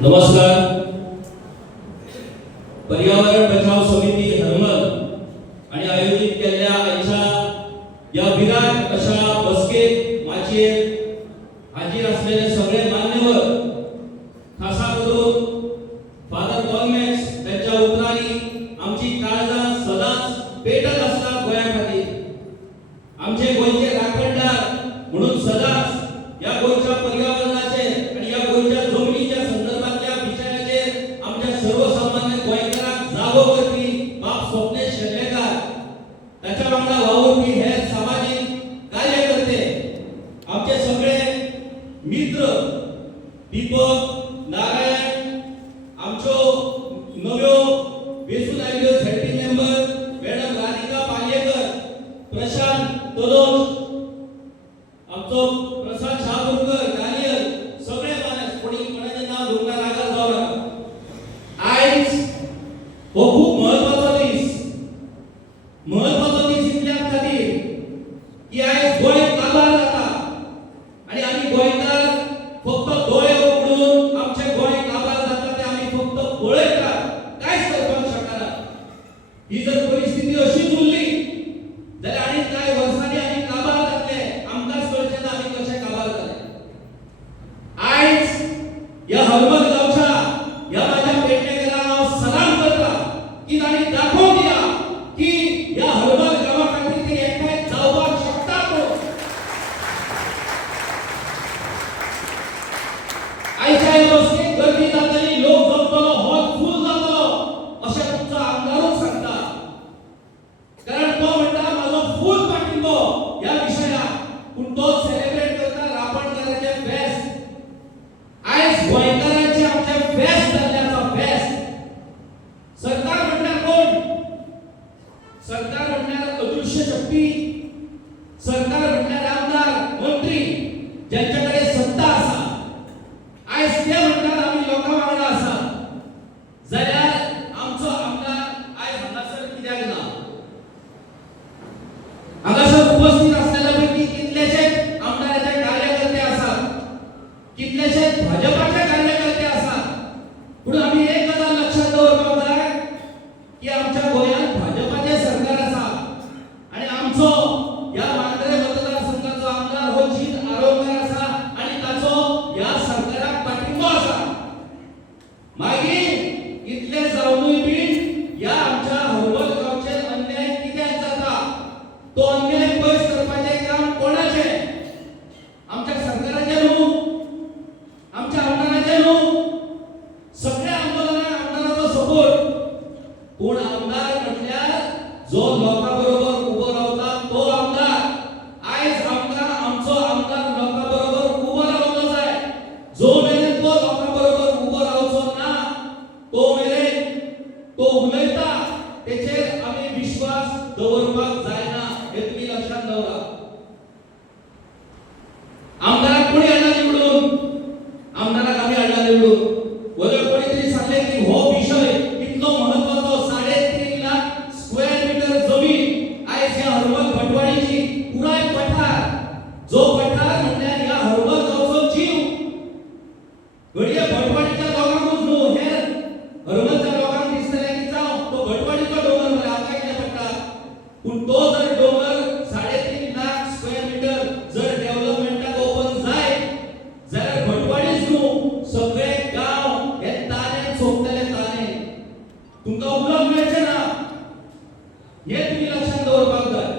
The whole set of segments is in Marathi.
नमस्कार. पर्यावरण बचाव समिती हरमल आणि आयोजित केलेल्या आजच्या या विराट अशा बसकेत माझे हाजीर असलेले सगळे मान्यवर, खासा करून फादर कॉलमॅक्स त्यांच्या उतरांनी आमची काळजा सदाच पेटत असतात गोंयाखातीर. आमचे गोंयचे राखणदार म्हणून सदाच या गोंयच्या पर्यावरणाचे आणि या गोंयच्या जमनीच्या संदर्भातल्या विषयाचेर आमच्या सर्वसामान्य गोंयकारांक जागो करपी बाब स्वप्नेश शेटलेकार, त्याच्या वांगडा वावुरपी हेर सामाजिक कार्यकर्ते, आमचे सगळे मित्र दीपक, नारायण, आमच्यो नव्यो वेचून आयल्यो ZP member madam Radhika Palyekar, Prashant Taloj, आमचो प्रसाद शाहपुरकर, दानियल, सगळे माणस कोणी कोणाचे नाव घेवना रागार जाऊ नका. आयज हो खूप महत्वाचो दीस इतल्या खातीर की आयज गोंय काबार जाता आणि आमी गोंयकार फक्त दोळे उगडून आमचे गोंय काबार जाता ते आमी फक्त पळयतात, कांयच करपाक शकना. ही जर परिस्थिती अशीच उरली जाल्यार आनी कांय वर्सांनी आमी काबार जातले, आमकांच कळचें ना आमी कशे काबार जाले. आयज या हरमल गांवच्या ह्या माझ्या पेडणेकारांक हांव सलाम करता की तांणी दाखोवन दिला की ह्या हरमल गांवा खातीर ते एकठांय जावपाक शकता. आयच्या ह्या बसकेक गर्दी जातली, लोक जमतलो, हॉल फूल जातलो अशें तुमचो आमदारूच सांगता. कारण तो म्हणटा म्हाजो फूल पाठिंबो ह्या विशयाक, पूण तो सेलिब्रेट करता रापणकाराचे फेस्त. आयज गोंयकारांचे आमचे फेस्त जाल्ल्याचो फेस्त. सरकार म्हणल्यार कोण? सरकार म्हणल्यार अदृश्य शक्ती. सरकार म्हणल्यार आमदार, मंत्री ज्यांच्या कडेन सत्ता आसा. आयज ते म्हणटात आमी लोकां वांगडा आसा, जाल्यार आमचो आमदार आयज हांगासर कित्याक ना? हांगासर उपस्थित असलेल्या पैकी कितलेशेच आमदाराचे कार्यकर्ते आसात, कितलेशेच भाजपाचे कार्यकर्ते आसात. पूण आमी एक गजाल लक्षात दवरपाक जाय की आमच्या गोंयांत भाजपाचे सरकार आसा आणि आमचो ह्या मांद्रे मतदारसंघाचो आमदार हो जीत आरोग्यार आसा आणि ताचो ह्या सरकाराक पाठिंबो आसा. मागीर इतले जावनूय बी ह्या आमच्या हरमल गांवचेर अन्याय कित्याक जाता? तो अन्याय पयस करपाचें काम कोणाचें? आमच्या सरकाराचें न्हू, आमच्या आमदाराचें न्हू. सगळ्या आमदाराचो सपोर्ट. पूण आमदार म्हटल्यार जो लोकां बरोबर उबो रावता तो आमदार. आयज आमकां आमचो आमदार लोकां बरोबर उबो रावलो जाय. जो मेरेन तो लोकां बरोबर उबो रावचो ना, तो मेरेन तो उलयता तेचेर आमी विश्वास दवरपाक जायना, हे तुमी लक्षात दवरा. आमदाराक कोणी हाडला निवडून? आमदाराक आमी हाडला निवडून. वयर कोणी तरी सांगले की हो विषय इतलो महत्वाचो, 3.5 लाख स्क्वेअर मीटर जमीन आयज ह्या हरमल भटवाडीची पुराय पठार, जो पठार म्हटल्यार ह्या हरमल गांवचो जीव. घडये भटवाडीच्या लोकांकूच न्हू, हेर हरमलच्या लोकांक दिसतले की जावं तो भटवाडीचो डोंगर मरे आमकां कितें पडटा. पूण तो जर डोंगर 3.5 लाख स्क्वेअर मीटर जर डेव्हलपमेंटाक ओपन जाय जाल्यार भटवाडीच न्हू, सगळे गांव हे तारेन सोंपतले, तारेन. तुमकां उलोवंक मेळचें ना, हे तुमी लक्षात दवरपाक जाय.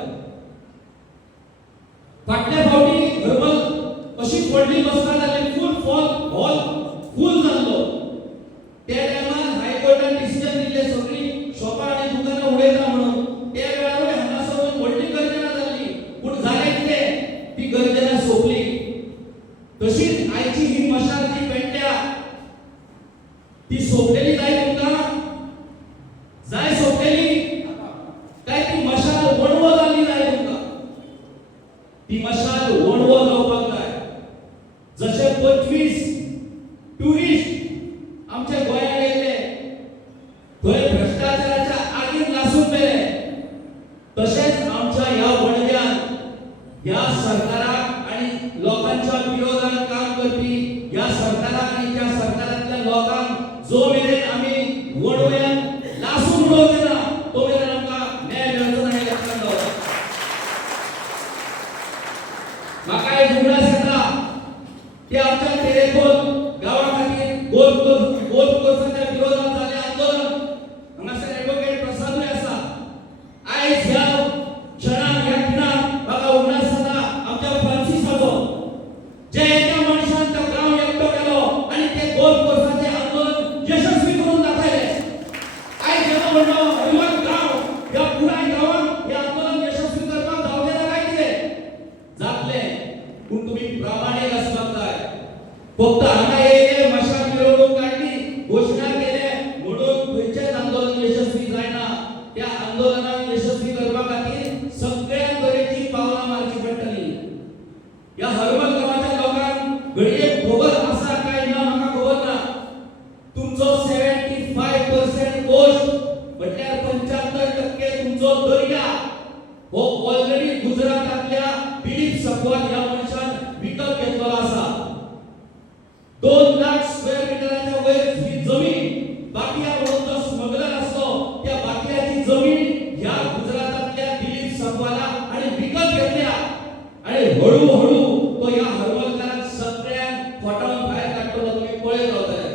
फाटल्या फावटी हरमल अशीच व्हडली बसका जाल्ली, हॉल फूल जाल्लो. त्या टायमार हायकोर्टान डिसिजन दिल्लें सगळीं शॉपां आनी दुकानां उडयता म्हणून. त्या वेळारूय हांगासर व्हडली गर्जना जाल्ली, पूण जालें कितें? ती गर्जना सोंपली. तशीच आयची ही मशाल जी पेटल्या ती सोंपलेली जाय तुमकां? जाय सोंपलेली? काय ती मशाल वणवो जाल्ली जाय तुमकां? ती मशाल वणवो जावपाक जाय. जशे 25 टुरिस्ट आमच्या गोंयांत येयले, थंय भ्रष्टाचाराच्या आगीन लासून मेले, तशेंच आमच्या ह्या वणव्यान ह्या सरकाराक आणि लोकांच्या विरोधात काम करपी या सरकाराक आणि त्या सरकारातल्या लोकांक जो मेरेन आम्ही वडवयान लासून उडोवचे ना तो मेरेन आमकां न्याय मेळचो ना हें लक्षांत दवरा. म्हाका एक उगडास येता की आमच्या तेरेखोल गांवा खातीर गोल्फ कोर्साच्या विरोधात जाल्लें आंदोलन हांगासर ॲडव्होकेट प्रसादूय आसा. आयज ह्या क्षणाक ह्या खिणाक म्हाका उगडास जाता आमच्या फ्रांसिसाचो, जे एका मनशान तो गांव एकटो केलो आनी ते गोल्फ कोर्साचें आंदोलन यशस्वी करून दाखयलें. आयज ह्या व्हडलो हरिमल गांव ह्या पुराय गांवांत हें आंदोलन यशस्वी करपाक जावचें ना काय कितें? जातलें, पूण तुमी प्रामाणीक आसपाक जाय. फक्त हांगा येयले मशाल मिरवणूक काडली, घोशणा केले म्हणून खंयचेच आंदोलन यशस्वी जायना. त्या आंदोलनाक यशस्वी करपा खातीर सगळ्या तरेची पावलां मारची पडटली. ह्या हरमल गांवाच्या लोकांक घडये खबर आसा काय ना म्हाका खबर ना. तुमचो 75% कोस्ट म्हटल्यार 75% तुमचो दर्या हो ऑलरेडी गुजरातांतल्या दिलीप सपवाल ह्या मनशान विकत घेतलो आसा. 2 लाख स्क्वेअर मिटराच्या वयर ही जमीन बाकिया म्हणून जो स्मगलर असतो त्या बाकियाची जमीन ह्या गुजरातातल्या दिलीप सपवाला आणि विकत घेतल्या आणि हळूहळू तो ह्या हरमलकारांक सगळ्यांक फटावून भायर काडटलो. तुम्ही पळयत रावतले.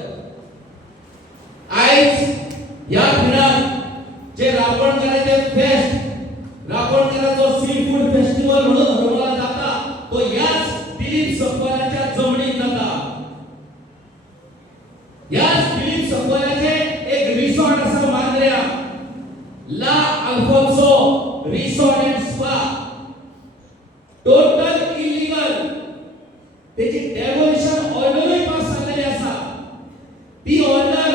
आयज ह्या खिणाक जे रापणकाराचे फेस्ट, रापणकाराचो सी फूड फेस्टिवल म्हणून हरमला जाता तो ह्याच दिलीप सपवालाच्या जमनीत जाता. याच दिलीप सपवालाचे एक रिसॉर्ट आसा मांद्र्या, ला Alphonso resort and spa, total illegal. त्याची डेमोलिशन ऑर्डरही पास झालेली आसा. ती ऑर्डर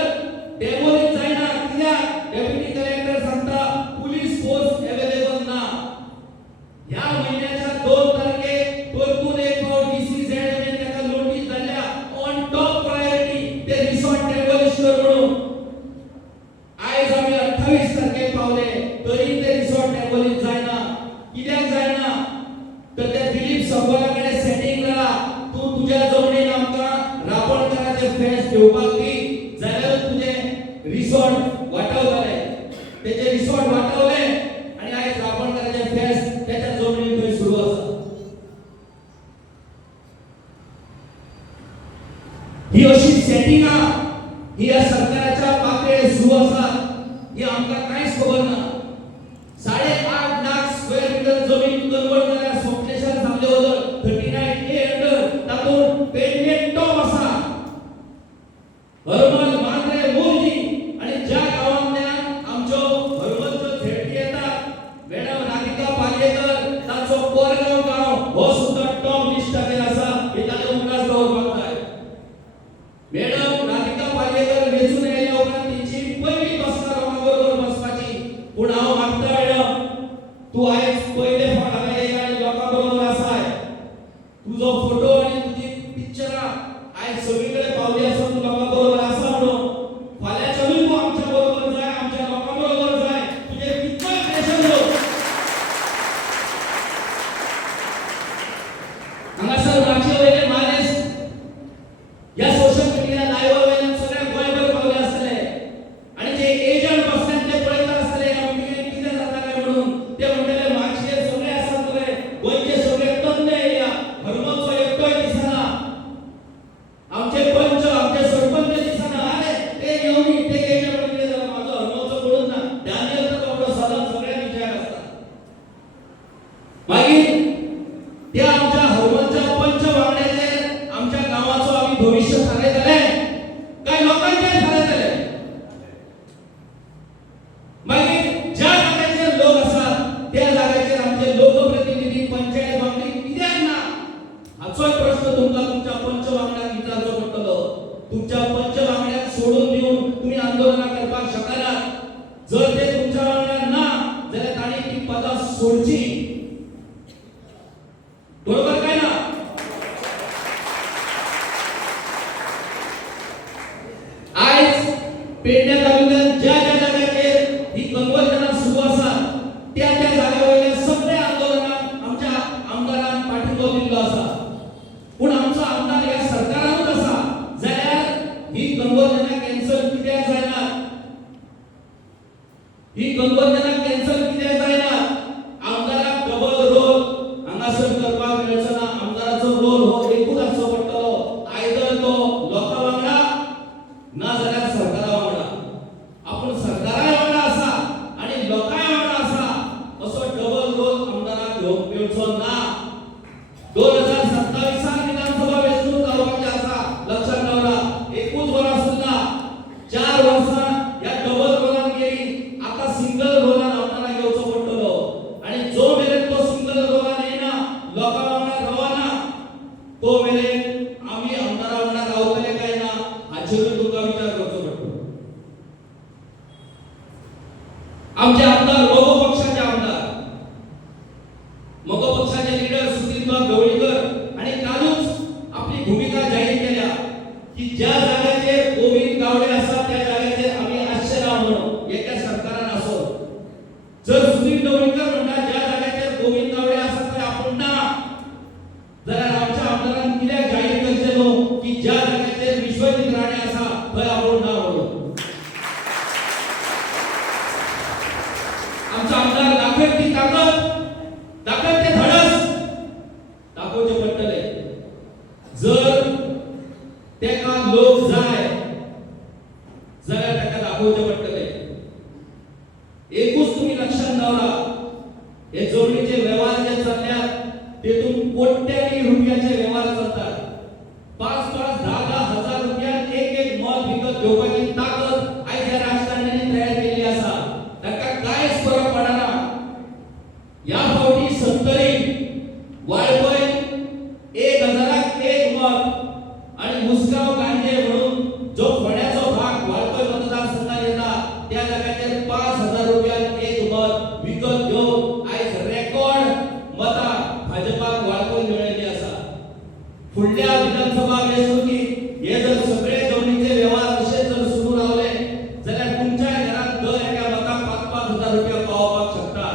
डेमोलिश जायना कित्याक डेप्युटी कलेक्टर सांगता पुलीस फोर्स अवेलेबल ना. ह्या महिन्याच्या 2 तारखेक परतून एक फावट डीसीझेड ताका नोटीस धाडल्या ऑन टॉप प्रायोरिटी ते रिसॉर्ट डेमोलिश कर म्हणून. आयज आमी 28 तारखेक पावले तरी ते रिसॉर्ट डेमोलिश जायना. कित्याक जायना तर त्या दिलीप सपवालाकडे सेटिंग करा. तू तुझ्या जमनीन आमकां रापणकाराचे फेस्ट घेवपाक दी जाल्यार तुझे रिसॉर्ट वाटावतले. तेचे रिसॉर्ट वाटावले आणि आयज रापणकाराचे फेस्ट त्याच्या जमनीन थंय सुरू आसा. ही अशी सेटिंगा ही या सरकाराच्या पातळीर सुरू आसा ही आमकां कांयच खबर ना. 8.5 लाख स्क्वेअर मीटर जमीन कन्वर्ट जाल्यार सॉफ्टेशन सांगले वदर 39,800 तातूंत पेडणें टॉप आसा. हरमल, मांद्रे, मोरजी आणि ज्या गांवांतल्यान आमच्यो हरमलच्यो झेडपी येतात, मॅडम राधिका पालयेकर ताचो कोरगांव गांव हो सुद्धा टॉप लिस्टाचेर आसा. हे ताचे उगडास दवरपाक जाय. मॅडम राधिका पालयेकर वेचून येयल्या उपरांत तिची पहिली बसका लोकांबरोबर बसपाची. पूण हांव मागता मॅडम तू आयज पयले फावट हांगा येयला आनी लोकांबरोबर आसाय. तुजो फोटो आनी तुजी पिक्चरां आयज सगळीकडे पावली आसा. तू लोकांबरोबर आसा म्हणून फाल्यांच्यानूय तू आमच्या बरोबर जाय, आमच्या लोकांबरोबर जाय. तुजे कितलोय प्रेशर येवं. हांगासर रांची वयले मानेस या सोशल मीडिया लायव्ह वयल्यान सगळ्या गोंयभर पावले आसतले आणि जे एजंट बसल्यान ते पळयता आसतले ह्या मिटिंगेक कितें जाता काय म्हणून. ते म्हणटले मागचे सगळे आसात पळय गोंयचे सगळे तज्ञ येया, हरमलचो एकटोय दिसना. आमचे पंच, आमचे सरपंच दिसना. अरे ते येवनी ते येयचे म्हणून कितें जालें? म्हाजो हरमलचो कोणूच ना. दानियल तर बाबडो सदांच सगळ्या विशयाक आसता. मागीर त्या आमच्या हरमलच्या पंच वांगड्याचेर आमच्या गांवाचो आमी भविष्य थारायतले काय लोकांचेर थारायतले? मागीर ज्या जाग्याचेर लोक आसात त्या जाग्याचेर आमचे लोकप्रतिनिधी पंचायत वांगडी कित्याक ना हाचोय प्रश्न तुमकां तुमच्या पंच वांगड्याक विचारचो पडटलो. तुमच्या पंच वांगड्याक सोडून दिवन तुमी आंदोलनां करपाक शकनात. जर ते तुमच्या वांगडा ना जाल्यार तांणी ती पदां सोडची. बरोबर काय ना? आयज पेडण्या तालुक्यात ज्या ज्या जाग्याचेर ही कन्वर्जनां सुरू आसात त्या त्या जाग्या वयल्या सगळ्या आंदोलनांक आमच्या आमदारान पाठिंबो दिल्लो आसा. पूण आमचो आमदार ह्या सरकारानूच आसा जाल्यार ही कन्वर्जनां कॅन्सल ही कन्वर्जन कॅन्सल कित्याक जायना? आमदाराक डबल रोल हांगासर करपाक मेळचना. आमदाराचो रोल हो एकूच आसचो पडटलो. आयदर तो लोकां वांगडा ना जाल्यार सरकारा वांगडा. आपूण सरकाराय वांगडा आसा आनी लोकांय वांगडा आसा असो डबल रोल आमदाराक घेवंक मेळचो ना. 2027 विधानसभा वेंचणूक जावपाची आसा. लक्षात दवरा. एकूच वरां सुद्धा 4 वर्सां या डबल रोलान गेली. आता सिंगल रोलान आमदाराक येवचो पडटलो आनी जो मेरेन तो सिंगल रोलान येना, लोकां वांगडा रावना, तो मेरेन आमी आमदारा वांगडा रावतले काय ना हाचेरूय तुमकां विचार करचो पडटलो. आमचे आमदार मगो पक्षाचे आमदार, मगो पक्षाचे लीडर सुधीर गवळीकर आणि कालूच आपली भूमिका जाहीर केल्या की ज्या जाग्याचेर गोविंद गावडे आसा त्या जाग्याचेर आमी आसचे ना म्हणून एका सरकारान असो. जर सुधीर गवळीकर म्हणटा ज्या जाग्याचेर गोविंद गावडे आसा थंय आपूण ना, जाल्यार आमच्या आमदारान कित्याक जाहीर करचें न्हू की ज्या जाग्याचेर विश्वजीत राणे आसा थंय आपूण ना म्हणून. आमचा आमदार दाखयत ती ताकद, दाखयत ते धडस दाखोवचे पडटले. जर तेका लोक जाय जाल्यार तेका दाखोवचे पडटले. एकूच तुम्ही लक्षात दवरा, हे जोडणीचे व्यवहार जे चालल्यात तेतून कोट्यांनी रुपयाचे व्यवहार चालतात. 5-5, 10-10 हजार रुपयान एक मत विकत घेवपाची ताकद आयज ह्या राजकारण्यांनी तयार केली आसा. ताका कांयच फरक पडना. या फावटी 70 वाळपय 1000क 1 मत आणि मुसगाव गांजे म्हणून जो फोंड्याचो भाग वाळपय मतदारसंघात येता त्या जाग्याचेर 5000 रुपयान 1 मत विकत घेवन आयज रेकॉर्ड मतां भाजपाक वाळपय मेळयली आसा. फुडल्या विधानसभा वेंचणुकीत हे जर सगळे जोडणीचे व्यवहार अशेच जर सुरू रावले जाल्यार तुमच्या घरात दर एका मताक 5-5 हजार रुपया पावोवपाक शकता.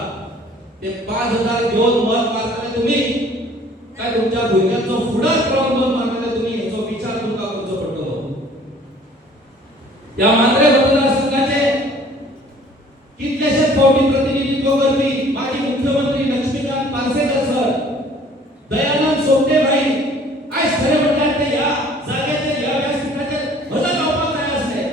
ते 5000 घेवन मत मारतले तुम्ही काय तुमच्या भुरग्यांचो फुडार पळोवन मत मारतले तुम्ही हेचो विचार तुमकां करचो पडटलो. या मांद्रे मतदारसंघाचे कितलेशेच फावटी प्रतिनिधित्व करपी माजी मुख्यमंत्री लक्ष्मीकांत पार्सेकर सर, दयानंद सोपटे भाई आयज खरे म्हणटात ते ह्या जाग्याचेर ह्या व्यासपीठाचेर हजर रावपाक जाय आसले.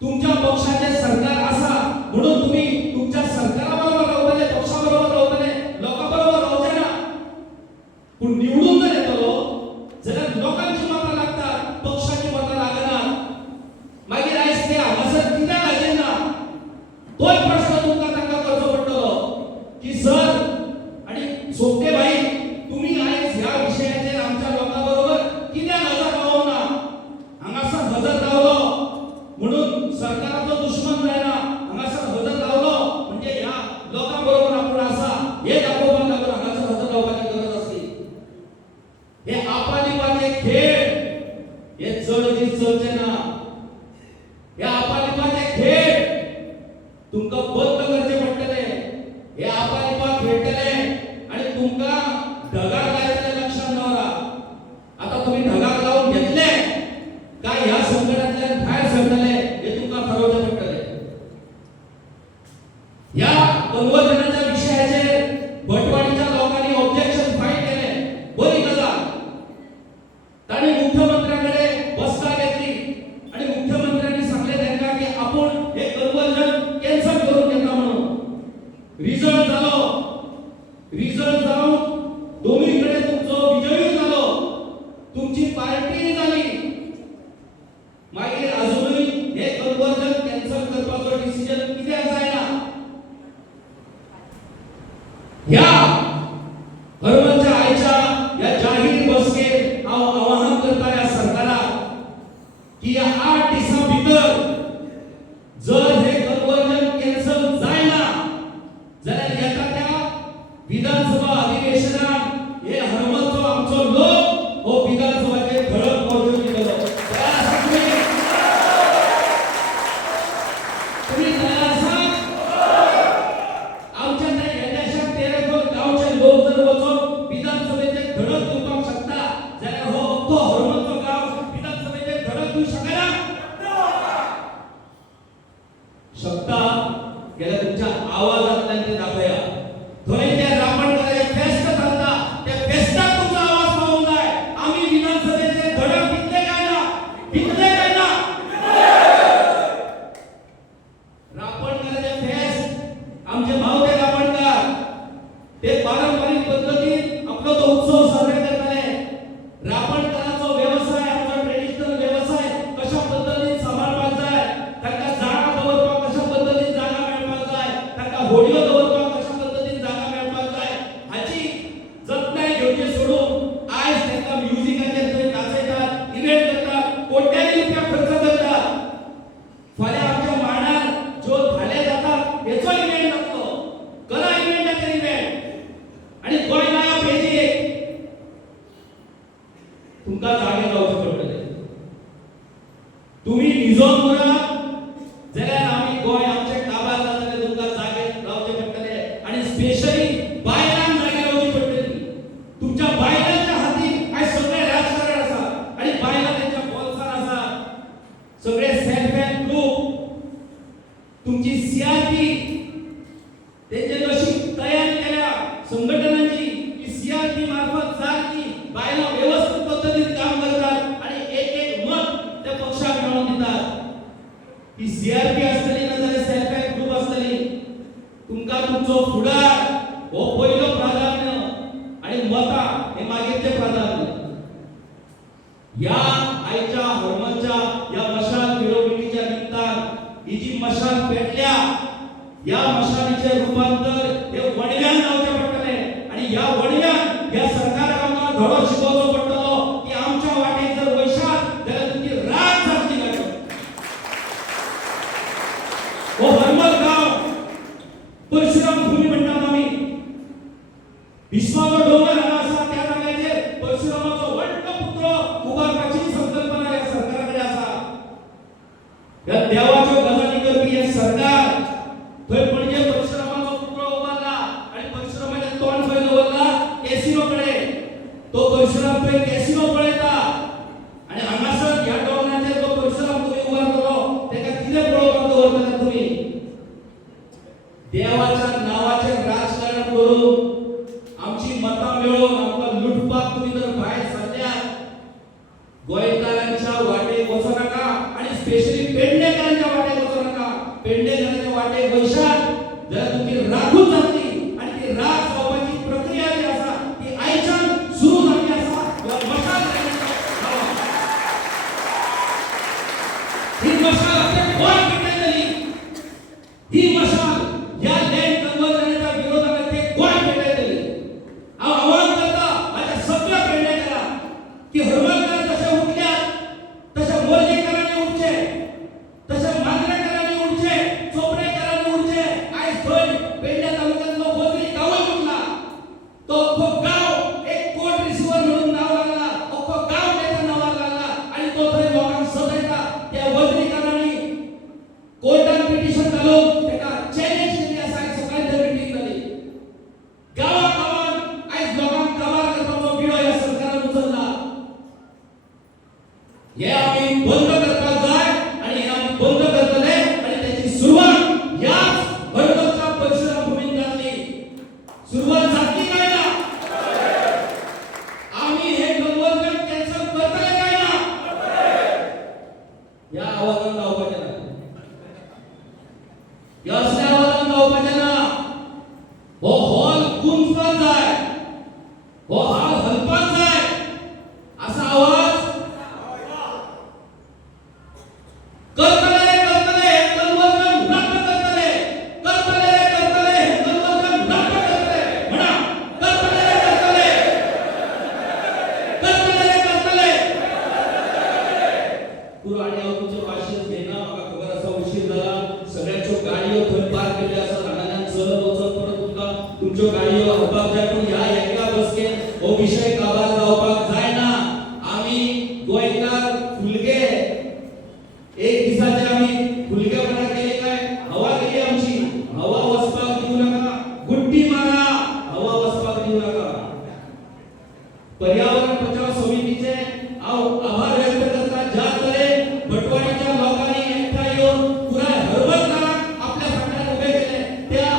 तुमच्या पक्षाचे सरकार आसा म्हणून तुम्ही तुमच्या सरकारा बरोबर रावतले, पक्षा बरोबर रावतले, लोकां बरोबर रावचे ना. पूण निवडून जर येतलो जाल्यार लोकांची मतां लागतात, पक्षाची मतां लागनात. मागीर आयज ते हांगासर कित्याक हाजीर ना तोय प्रश्न तुमकां तांकां करचो पडटलो की सर आणि सोपटे भाई तुम्ही आयज ह्या विशयाचेर आमच्या लोकां बरोबर कित्याक हजर रावना? हांगासर हजर रावलो म्हणून सरकाराचो दुश्मन जायना, हांगासर हजर रावलो म्हणजे ह्या लोकां बरोबर आपूण आसा हे दाखोवपाक लागून हांगासर हजर रावपाची गरज आसली. हे आपालिपाचे खेळ हे चड दीस चलचे ना. हे आपालिपाचे खेळ तुमकां बंद करचे पडटले. हे आपालिपा खेळटले आणि तुमकां ढगार लायतले. लक्षात दवरा. आता तुम्ही ढगार लावून घेतले काय ह्या संकटांतल्यान भायर सरतले हे तुमकां ठरवचे पडटले. ह्या कन्वर्जनाच्या विशयाचेर भटवाडीच्या लोकांनी ऑब्जेक्शन फायल केले. बरी गजाल. ताणी मुख्यमंत्र्याकडे बसका घेतली आणि मुख्यमंत्र्यांनी सांगले त्यांना की आपण हे कन्वर्जन कॅन्सल करून घेता म्हणून. रिझल्ट जालो. रिझल्ट जावन दोन्हीकडे तुमचो विजयी झालो, तुमची पार्टी झाली. मागीर अजूनही हे कन्वर्जन कॅन्सल करपाचो डिसिजन कित्याक जायना? ह्या हरमलच्या आयच्या या जाहीर बसकेत हांव आवाहन करता ह्या सरकाराक की ह्या 8 दिसां भितर जर हे कन्वर्जन कॅन्सल जायना जाल्यार येता त्या विधानसभा अधिवेशनात हे हरमलचो आमचो लोक हो विधानसभाचे धडक मोर्चो दितलो. तुम्ही तयार आसात? आमच्या त्या येद्याशा तेरेकोल गांवचे लोक जर वचून विधानसभेचे धडक दिवपाक शकता जाल्यार हो अख्खो हरमलचो गांव विधानसभेचे धडक दिवंक शकना? शकता. आवाजातल्यान ते दाखया थंय ते रापणकाराचे फेस्त जाता त्या फेस्ताक तुमचो आवाज पावूंक जाय आमी विधानसभेचे धडक पिकले काय ना रापणकाराचे फेस्त आमचे भाव ते रापणकार ते पारंपरिक पद्धतीन आपलो तो उत्सव साजरे करताले रापणकाराचो व्यवसाय आमचो ट्रेडिशनल व्यवसाय कशा पद्धतीन सांभाळपाक जाय तांकां जागा दवरपाक कशा पद्धतीन जागा मेळपाक जाय तांकां होडयो दवरपाक कशा पद्धतीन जागा मेळपाक जाय हाची जतनाय घेवची सोडून आयज तांकां म्युझिकाचेर थंय नाचयतात इव्हेंट करतात कोट्यांनी रुपया खर्च करतात फाल्यां आमच्या मांडार ज्यो धाले जातात हेचो इव्हेंट जातलो करा इव्हेंटाचेर इव्हेंट आणि गोंय नायब हेजी एक तुमकां जागे रावचे पडटले तुम्ही निजोम करात जाल्यार आमी गोंय आमचे काबार जातले तुमकां जागे रावचे पडटले आणि स्पेशली बायलांक जागे रावची पडटली तुमच्या बायलांच्या हातीन आयज सगळे राजकारण आसा आणि बायलां तेंच्या बोल्सान आसा सगळे सेल्फ हेल्प ग्रुप तुमची सीआरपी तेंचे नशीब तयार केल्या संघटनांची की सीआरपी मार्फत सारकी बायलां व्यवस्थित पद्धतीन काम करतात आणि एक एक मत त्या पक्षाक मेळोवन दितात ही सीआरपी आसतली ना जाल्यार सेल्फ हेल्प ग्रुप आसतली तुमकां तुमचो फुडार हो पयलो प्राधान्य आणि मतां हे मागीरचे प्राधान्य या आयच्या हरमलच्या या मशाल मिरवणुकीच्या निमतान ही जी मशाल पेटल्या या मशालीचे रूपांतर हे वणव्यान जावचे पडटले आणि या वणव्यान या सरकाराक आमकां धडो शिकोवचो पडटलो की आमच्या वाटेक जर वयशात जाल्यार तुमची रात जातली काय हो हरमल गांव परशुराम भूमी म्हणटात आमी भीष्माचो डोंगर हांगा आसा त्या जाग्याचेर परशुरामाचो व्हडलो पुत्र उबारपाची संकल्पना या सरकाराकडे आसा या देवाच्यो गजाली करपी हे सरकार थंय पणजे परशुरामाचो पुत्र उबारला आणि परशुरामाचें तोंड खंय दवरला कॅसिनो कडेन तो परशुराम थंय कॅसिनो पळयता आणि हांगासर ह्या डोंगराचेर तो परशुराम तुमी उबारतलो तेका कितें पळोवपाक दवरतले तुमी देवाच्या नावाचेर राजकारण करून आमची मतां मेळोवन आमकां लुटपाक तुमी जर भायर सरल्यात गोंयकारांच्या वाटेक वचो नाका आणि स्पेशली पेडणेकारांच्या वाटेक वचो नाका पेडणेकारांच्या वाटेक वयशात जाल्यार तुमची राखूच जातली आणि ती राख जावपाची प्रक्रिया जी आसा ती आयच्यान सुरू जाल्ली आसा मशाल ही मशाल आपले गोंय पेटयतली ही मशाल ह्या लँड कन्वर्जनाच्या विरोधात ते गोंय पेटयतली हांव आव्हान करता माझ्या सगळ्या पेडणेकारांक की हरमलकार जशे उठल्यात तशे मोर्जेकारांनी उठचे तशे मांद्रेकारांनी उठचे चोपडेकारांनी उठचे आयज थंय पेडणे तालुक्यांतलो वगळी गांवय उठला तो अख्खो गांव एक कोर्ट रिसिव्हर म्हणून नांव लागला अख्खो गांव त्याच्या नांवार लागला आणि तो थंय लोकांक सजयता त्या वगळीकारांनी कोर्टान पिटिशन घालून तेका चॅलेंज केली आसा आयज सकाळी थंय मिटींग जाली गांवागांवान आयज लोकांक काबार करपाचो विडो ह्या सरकारान उचलला हे आमी बंद करपाक जाय आणि हे आमी बंद करतले आणि त्याची सुरुवात ह्याच हरमलच्या परशुराम भूमीन जातली सुरुवात जातली काय ना आम्ही हे कन्वर्जन कॅन्सल करतले काय ना या आवाजान जावपाचें ना या असल्या आवाजान जावपाचें ना हो हॉल गुंजपाक जाय हो हाल हलपाक जाय असा आवाज करतले हे कन्वर्जन रद्द करतले हे कन्वर्जन रद्द करतले म्हणा करतले पुरो आणि हांव तुमचें भाशण घेयना म्हाका खबर आसा उशीर जाला सगळ्यांच्यो गाडयो थंय पार्क केल्ल्यो आसात हांगाच्यान चलत वचत परत तुमकां तुमच्यो गाडयो हाडपाक जाय पूण ह्या एका बसकेन हो विशय काबार जावपाक जायना आमी गोंयकार फुलगे एक दिसाचे आमी फुलगेपणा केले काय हवा गेली आमची हवा वचपाक दिवू नका गुड्डी मारा हवा वचपाक दिवू नका पर्यावरण बचाव समितीचे हांव आभार व्यक्त करता ज्या तरेन भटवाडीच्या लोकांनी एकठांय येवन पुराय हरमलकाराक आपल्या फाटल्यान उबे केले त्या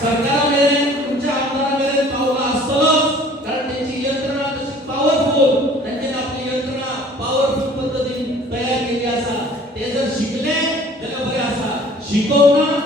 सरकार मेरेन तुमच्या आमदार मेरेन पावला असतोच, कारण त्यांची यंत्रणा तशी पॉवरफुल, त्यांनी आपली यंत्रणा पॉवरफुल पद्धतीने तयार केली असा. ते जर शिकले जाल्यार बरे असा. शिकवना